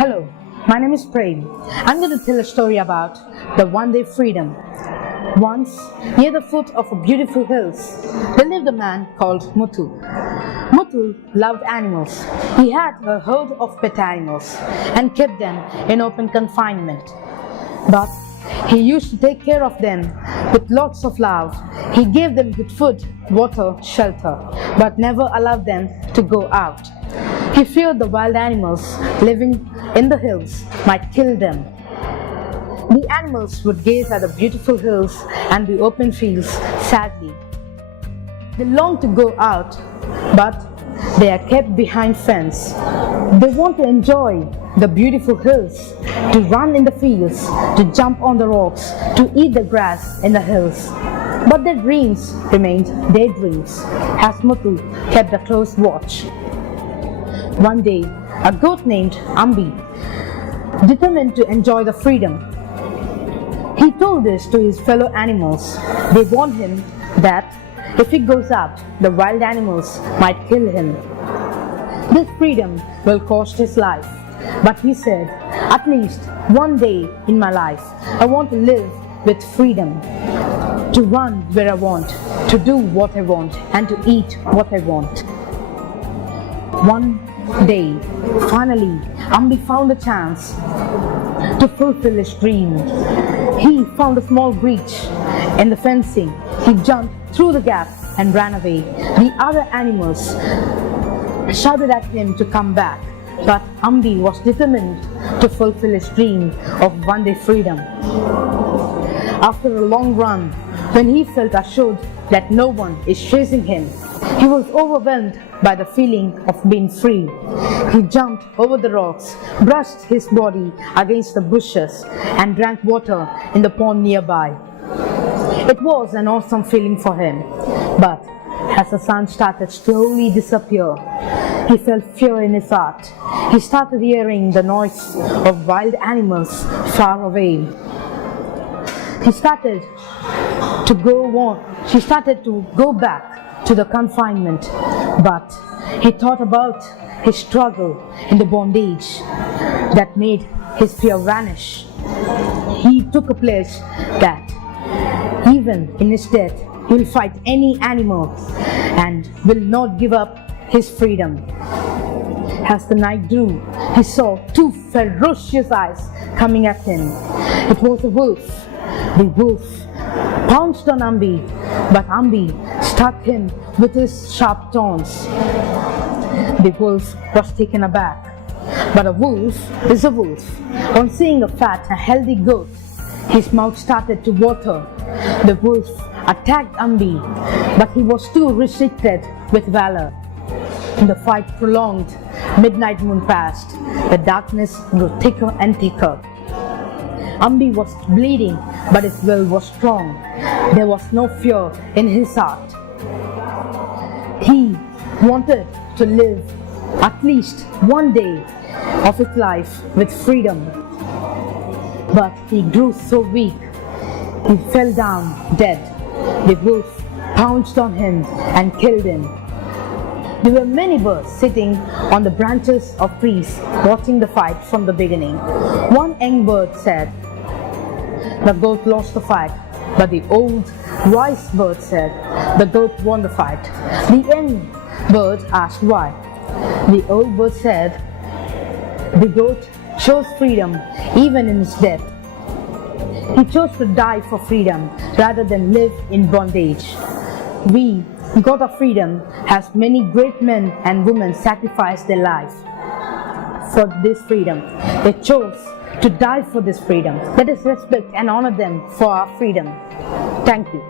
Hello, my name is Prem. I'm going to tell a story about the one-day freedom. Once, near the foot of a beautiful hills, there lived a man called Muthu. Muthu loved animals. He had a herd of pet animals and kept them in open confinement. But he used to take care of them with lots of love. He gave them good food, water, shelter, but never allowed them to go out. He feared the wild animals living in the hills might kill them. The animals would gaze at the beautiful hills and the open fields sadly. They long to go out, but they are kept behind fence. They want to enjoy the beautiful hills, to run in the fields, to jump on the rocks, to eat the grass in the hills. But their dreams remained daydreams, as Muthu kept a close watch. One day, a goat named Ambi determined to enjoy the freedom. He told this to his fellow animals. They warned him that if he goes out, the wild animals might kill him. This freedom will cost his life. But he said, at least one day in my life, I want to live with freedom. To run where I want, to do what I want, and to eat what I want. One day, finally, Ambi found a chance to fulfill his dream. He found a small breach in the fencing. He jumped through the gap and ran away. The other animals shouted at him to come back, but Ambi was determined to fulfill his dream of one-day freedom. After a long run, when he felt assured that no one is chasing him, he was overwhelmed by the feeling of being free. He jumped over the rocks, brushed his body against the bushes, and drank water in the pond nearby. It was an awesome feeling for him, but as the sun started slowly disappear, he felt fear in his heart. He started hearing the noise of wild animals far away. He started to go back to the confinement, but he thought about his struggle in the bondage that made his fear vanish. He took a pledge that even in his death, he will fight any animal and will not give up his freedom. As the night grew, he saw two ferocious eyes coming at him. It was a wolf. The wolf pounced on Ambi, but Ambi struck him with his sharp thorns. The wolf was taken aback, but a wolf is a wolf. On seeing a fat and healthy goat, his mouth started to water. The wolf attacked Ambi, but he was too restricted with valor. The fight prolonged. Midnight moon passed. The darkness grew thicker and thicker. Ambi was bleeding, but his will was strong. There was no fear in his heart. He wanted to live at least one day of his life with freedom. But he grew so weak, he fell down dead. The wolf pounced on him and killed him. There were many birds sitting on the branches of trees watching the fight from the beginning. One young bird said, "The goat lost the fight," but the old wise bird said, "The goat won the fight." The young bird asked why. The old bird said, "The goat chose freedom even in his death. He chose to die for freedom rather than live in bondage." We got our freedom as many great men and women sacrificed their life for this freedom. They chose to die for this freedom. Let us respect and honor them for our freedom. Thank you.